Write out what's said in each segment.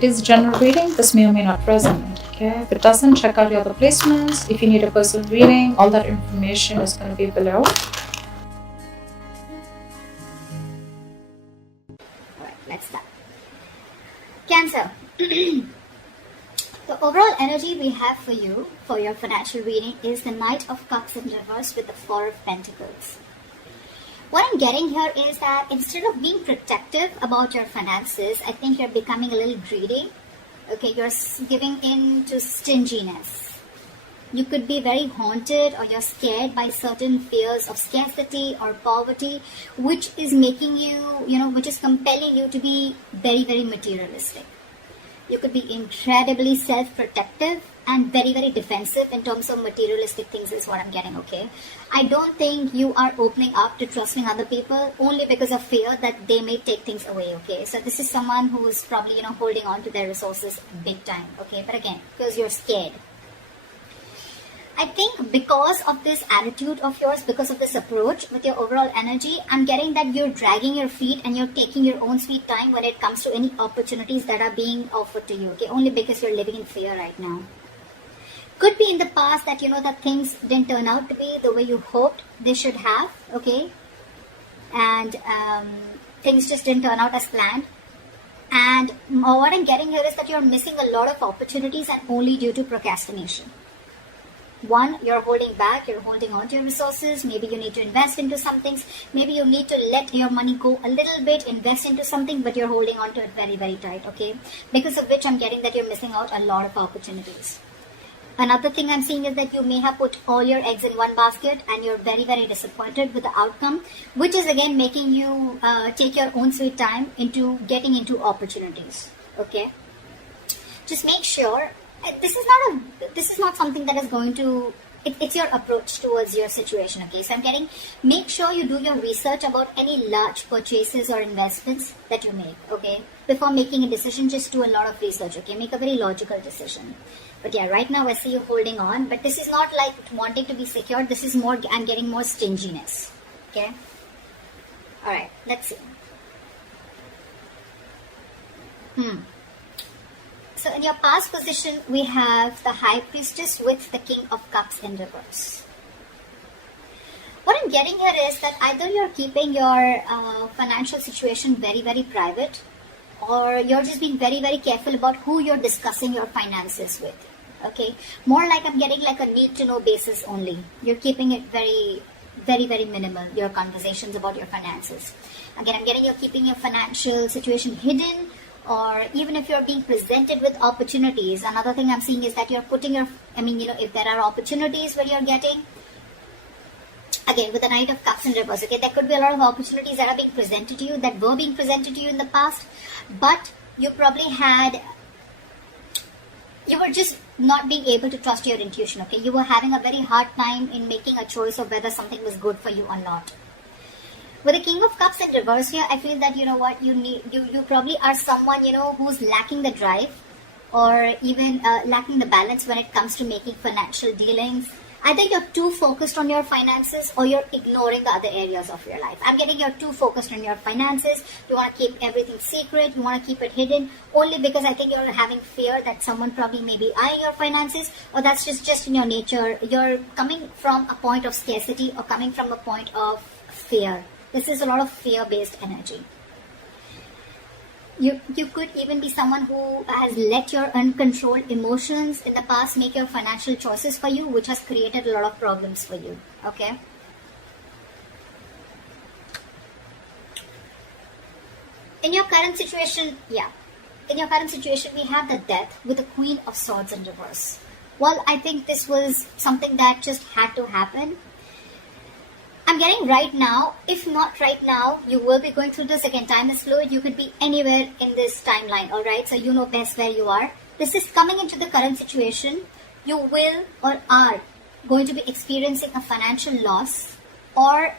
It is general reading. This may or may not resonate. Okay, if it doesn't, check out your other placements. If you need a personal reading, all that information is going to be below. Alright, let's start. Cancer. The overall energy we have for you, for your financial reading, is the Knight of Cups in reverse with the Four of Pentacles. What I'm getting here is that instead of being protective about your finances, I think you're becoming a little greedy. Okay, you're giving in to stinginess. You could be very haunted, or you're scared by certain fears of scarcity or poverty, which is making you, which is compelling you to be very, very materialistic. You could be incredibly self-protective and very, very defensive in terms of materialistic things is what I'm getting, okay? I don't think you are opening up to trusting other people only because of fear that they may take things away, okay? So this is someone who's probably, holding on to their resources big time, okay? But again, because you're scared. I think because of this attitude of yours, because of this approach with your overall energy, I'm getting that you're dragging your feet and you're taking your own sweet time when it comes to any opportunities that are being offered to you, okay? Only because you're living in fear right now. Could be in the past that, that things didn't turn out to be the way you hoped they should have, okay? And things just didn't turn out as planned. And what I'm getting here is that you're missing a lot of opportunities and only due to procrastination. One, you're holding back, you're holding on to your resources. Maybe you need to invest into some things. Maybe you need to let your money go a little bit, invest into something, but you're holding on to it very, very tight, okay? Because of which I'm getting that you're missing out a lot of opportunities. Another thing I'm seeing is that you may have put all your eggs in one basket and you're very, very disappointed with the outcome, which is again making you take your own sweet time into getting into opportunities, okay? Just make sure this is not something that is going to, it's your approach towards your situation, okay? So I'm getting, make sure you do your research about any large purchases or investments that you make, okay? Before making a decision, just do a lot of research, okay? Make a very logical decision. But yeah, right now I see you holding on, but this is not like wanting to be secure. This is more, I'm getting more stinginess, okay? All right, let's see. So in your past position, we have the High Priestess with the King of Cups in reverse. What I'm getting here is that either you're keeping your financial situation very, very private, or you're just being very, very careful about who you're discussing your finances with, okay? More like I'm getting like a need-to-know basis only. You're keeping it very, very, very minimal, your conversations about your finances. Again, I'm getting you're keeping your financial situation hidden, or even if you're being presented with opportunities. Another thing I'm seeing is that you're putting your, if there are opportunities where you're getting, again, with the Knight of Cups in reverse, okay, there could be a lot of opportunities that are being presented to you, that were being presented to you in the past, but you probably you were just not being able to trust your intuition, okay? You were having a very hard time in making a choice of whether something was good for you or not. With the King of Cups in reverse here, I feel that, you probably are someone, who's lacking the drive, or even lacking the balance when it comes to making financial dealings. Either you're too focused on your finances, or you're ignoring the other areas of your life. I'm getting you're too focused on your finances. You want to keep everything secret. You want to keep it hidden, only because I think you're having fear that someone probably may be eyeing your finances, or that's just in your nature. You're coming from a point of scarcity, or coming from a point of fear. This is a lot of fear-based energy. You could even be someone who has let your uncontrolled emotions in the past make your financial choices for you, which has created a lot of problems for you, okay? In your current situation, we have the Death with the Queen of Swords in reverse. Well, I think this was something that just had to happen. I'm getting right now, if not right now, you will be going through this. Again, time is fluid. You could be anywhere in this timeline, all right? So you know best where you are. This is coming into the current situation. You will or are going to be experiencing a financial loss, or,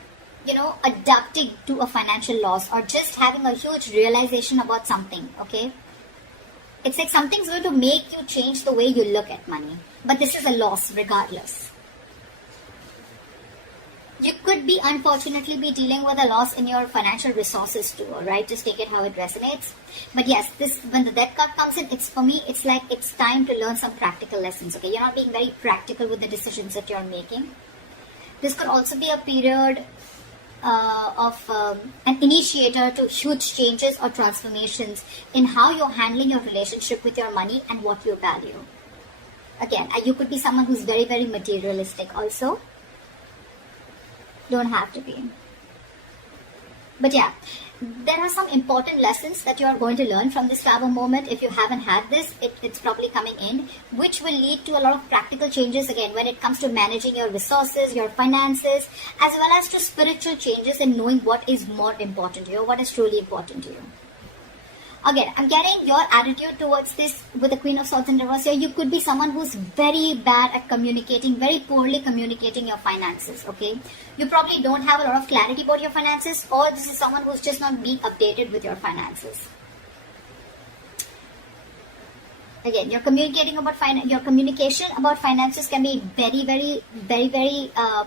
adapting to a financial loss, or just having a huge realization about something, okay? It's like something's going to make you change the way you look at money. But this is a loss regardless. You could be, unfortunately, be dealing with a loss in your financial resources too, all right? Just take it how it resonates. But yes, this, when the death card comes in, it's, for me, it's like it's time to learn some practical lessons, okay? You're not being very practical with the decisions that you're making. This could also be a period of an initiator to huge changes or transformations in how you're handling your relationship with your money and what you value. Again, you could be someone who's very, very materialistic also. Don't have to be. But yeah, there are some important lessons that you are going to learn from this travel moment. If you haven't had this, it's probably coming in, which will lead to a lot of practical changes again when it comes to managing your resources, your finances, as well as to spiritual changes in knowing what is more important to you, what is truly important to you. Again, I'm getting your attitude towards this with the Queen of Swords in reverse here. You could be someone who's very bad at communicating, very poorly communicating your finances, okay? You probably don't have a lot of clarity about your finances, or this is someone who's just not being updated with your finances. Again, your communication about finances can be very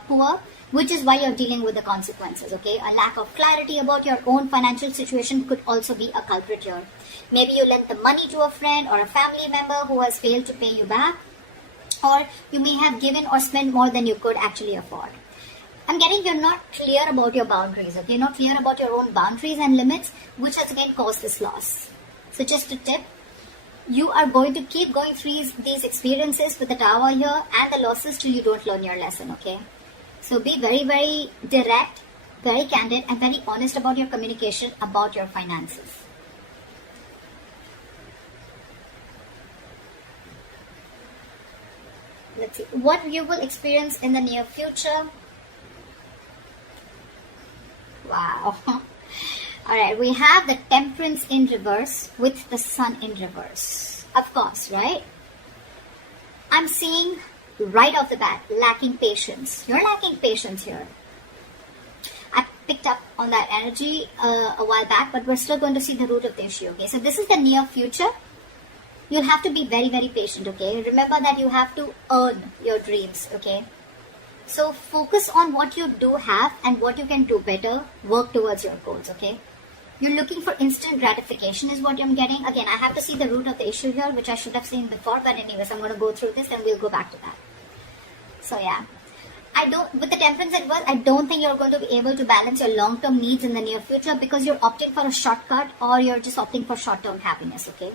poor, which is why you're dealing with the consequences, okay? A lack of clarity about your own financial situation could also be a culprit here. Maybe you lent the money to a friend or a family member who has failed to pay you back, or you may have given or spent more than you could actually afford. I'm getting you're not clear about your boundaries, okay? You're not clear about your own boundaries and limits, which has again caused this loss. So just a tip, you are going to keep going through these experiences with the Tower here and the losses till you don't learn your lesson, okay? So be very, very direct, very candid, and very honest about your communication about your finances. Let's see what you will experience in the near future. Wow. Alright, we have the Temperance in reverse with the Sun in reverse. Of course, right? I'm seeing right off the bat, lacking patience. You're lacking patience here. I picked up on that energy a while back, but we're still going to see the root of the issue, okay? So this is the near future. You'll have to be very, very patient, okay? Remember that you have to earn your dreams, okay? So focus on what you do have and what you can do better. Work towards your goals, okay? You're looking for instant gratification is what I'm getting. Again, I have to see the root of the issue here, which I should have seen before. But anyways, I'm going to go through this and we'll go back to that. So yeah, with the Temperance at work, I don't think you're going to be able to balance your long-term needs in the near future because you're opting for a shortcut or you're just opting for short-term happiness, okay?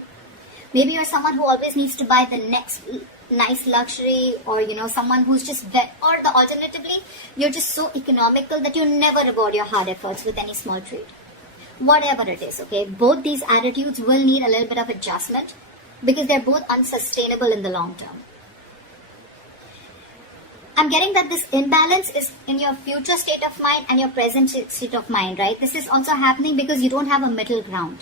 Maybe you're someone who always needs to buy the next nice luxury, or someone who's just or the alternatively, you're just so economical that you never reward your hard efforts with any small treat. Whatever it is, okay? Both these attitudes will need a little bit of adjustment because they're both unsustainable in the long term. I'm getting that this imbalance is in your future state of mind and your present state of mind, right? This is also happening because you don't have a middle ground.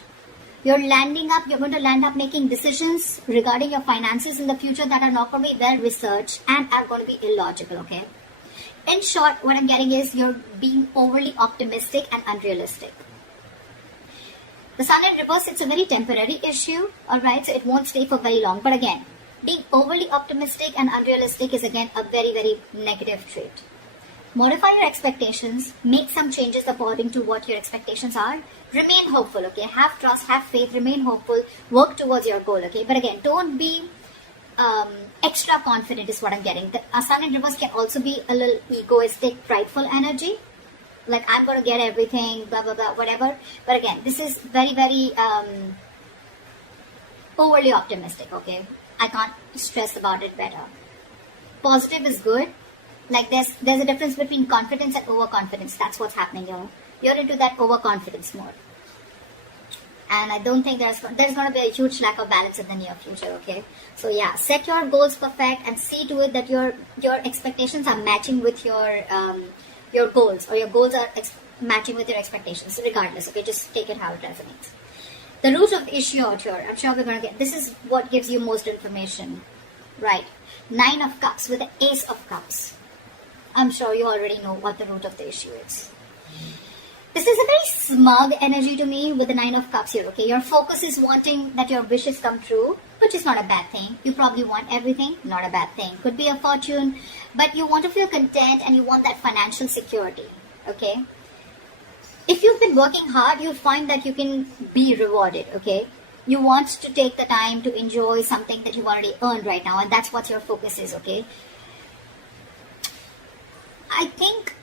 You're going to land up making decisions regarding your finances in the future that are not going to be well researched and are going to be illogical, okay? In short, what I'm getting is you're being overly optimistic and unrealistic. The Sun in reverse, it's a very temporary issue, alright? So it won't stay for very long. But again, being overly optimistic and unrealistic is again a very, very negative trait. Modify your expectations, make some changes according to what your expectations are. Remain hopeful, okay? Have trust, have faith, remain hopeful, work towards your goal, okay? But again, don't be extra confident is what I'm getting. The Sun in reverse can also be a little egoistic, prideful energy. Like, I'm going to get everything, blah, blah, blah, whatever. But again, this is very, very overly optimistic, okay? I can't stress about it better. Positive is good. Like, there's a difference between confidence and overconfidence. That's what's happening here. You're into that overconfidence mode. And I don't think there's going to be a huge lack of balance in the near future, okay? So yeah, set your goals perfect and see to it that your expectations are matching with your goals, or your goals are matching with your expectations, regardless, okay? Just take it how it resonates. The root of the issue out here, I'm sure we're going to get, this is what gives you most information, right? 9 of Cups with the Ace of Cups. I'm sure you already know what the root of the issue is. This is a very smug energy to me with the 9 of Cups here, okay? Your focus is wanting that your wishes come true, which is not a bad thing. You probably want everything, not a bad thing. Could be a fortune, but you want to feel content and you want that financial security, okay? If you've been working hard, you'll find that you can be rewarded, okay? You want to take the time to enjoy something that you've already earned right now, and that's what your focus is, okay? I think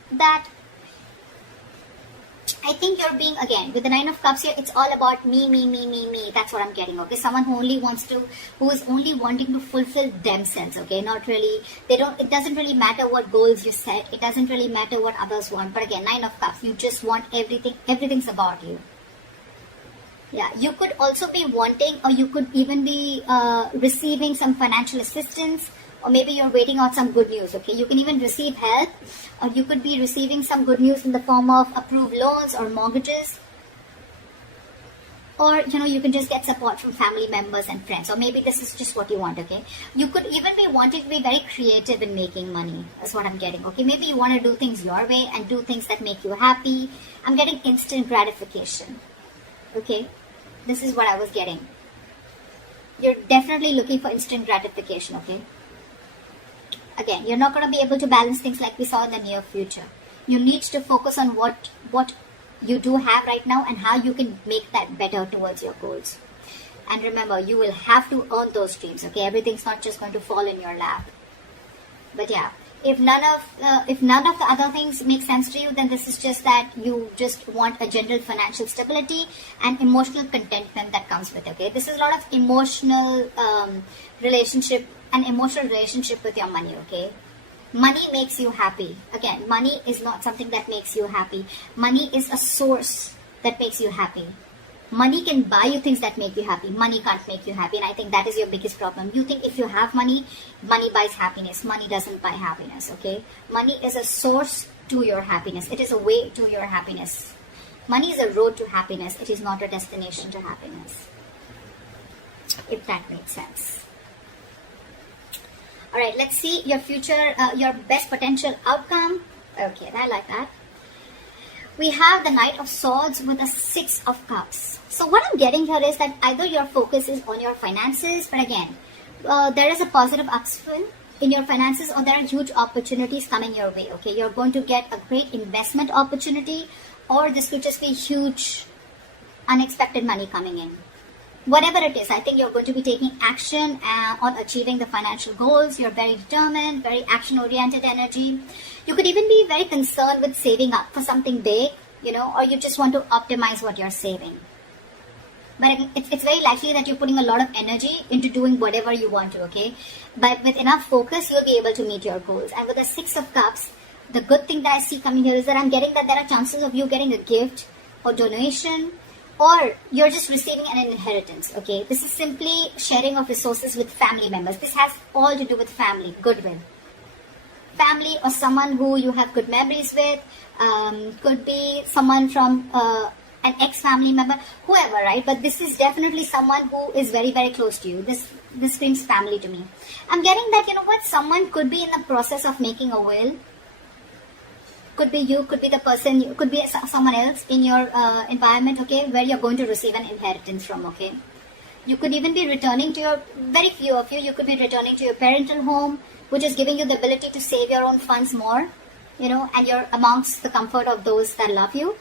you're being, again, with the Nine of Cups here, it's all about me. That's what I'm getting, okay? Someone who is only wanting to fulfill themselves, okay? Not really, it doesn't really matter what goals you set. It doesn't really matter what others want. But again, Nine of Cups, you just want everything. Everything's about you. Yeah, you could also be wanting, or you could even be receiving some financial assistance, or maybe you're waiting on some good news, okay? You can even receive help, or you could be receiving some good news in the form of approved loans or mortgages. Or, you can just get support from family members and friends, or maybe this is just what you want, okay? You could even be wanting to be very creative in making money. That's what I'm getting, okay? Maybe you want to do things your way and do things that make you happy. I'm getting instant gratification, okay? This is what I was getting. You're definitely looking for instant gratification, okay? Again, you're not going to be able to balance things like we saw in the near future. You need to focus on what you do have right now and how you can make that better towards your goals. And remember, you will have to earn those dreams, okay? Everything's not just going to fall in your lap. But yeah, if none of the other things make sense to you, then this is just that you just want a general financial stability and emotional contentment that comes with it, okay? This is a lot of emotional relationship with your money, okay? Money makes you happy. Again, money is not something that makes you happy. Money is a source that makes you happy. Money can buy you things that make you happy. Money can't make you happy. And I think that is your biggest problem. You think if you have money, money buys happiness. Money doesn't buy happiness, okay? Money is a source to your happiness. It is a way to your happiness. Money is a road to happiness. It is not a destination to happiness. If that makes sense. All right, let's see your future, your best potential outcome. Okay, I like that. We have the Knight of Swords with the Six of Cups. So what I'm getting here is that either your focus is on your finances, but again, there is a positive upswing in your finances, or there are huge opportunities coming your way, okay? You're going to get a great investment opportunity, or this could just be huge, unexpected money coming in. Whatever it is, I think you're going to be taking action on achieving the financial goals. You're very determined, very action-oriented energy. You could even be very concerned with saving up for something big, or you just want to optimize what you're saving. But it's very likely that you're putting a lot of energy into doing whatever you want to, okay? But with enough focus, you'll be able to meet your goals. And with the Six of Cups, the good thing that I see coming here is that I'm getting that there are chances of you getting a gift or donation, or you're just receiving an inheritance, okay? This is simply sharing of resources with family members. This has all to do with family, goodwill. Family or someone who you have good memories with, could be someone from an ex-family member, whoever, right? But this is definitely someone who is very, very close to you. This screams family to me. I'm getting that, someone could be in the process of making a will. Could be you, could be the person, could be someone else in your environment, okay, where you're going to receive an inheritance from, okay. You could even be returning to very few of you could be returning to your parental home, which is giving you the ability to save your own funds more, and you're amongst the comfort of those that love you.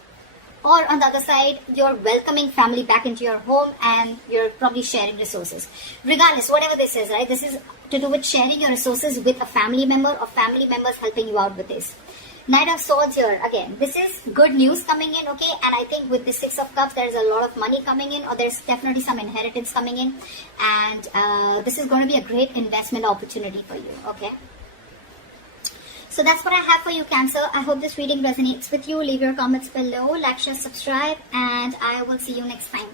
Or on the other side, you're welcoming family back into your home and you're probably sharing resources. Regardless, whatever this is, right, this is to do with sharing your resources with a family member or family members helping you out with this. Knight of Swords here, again, this is good news coming in, okay? And I think with the Six of Cups, there's a lot of money coming in, or there's definitely some inheritance coming in. And this is going to be a great investment opportunity for you, okay? So that's what I have for you, Cancer. I hope this reading resonates with you. Leave your comments below, like, share, subscribe, and I will see you next time.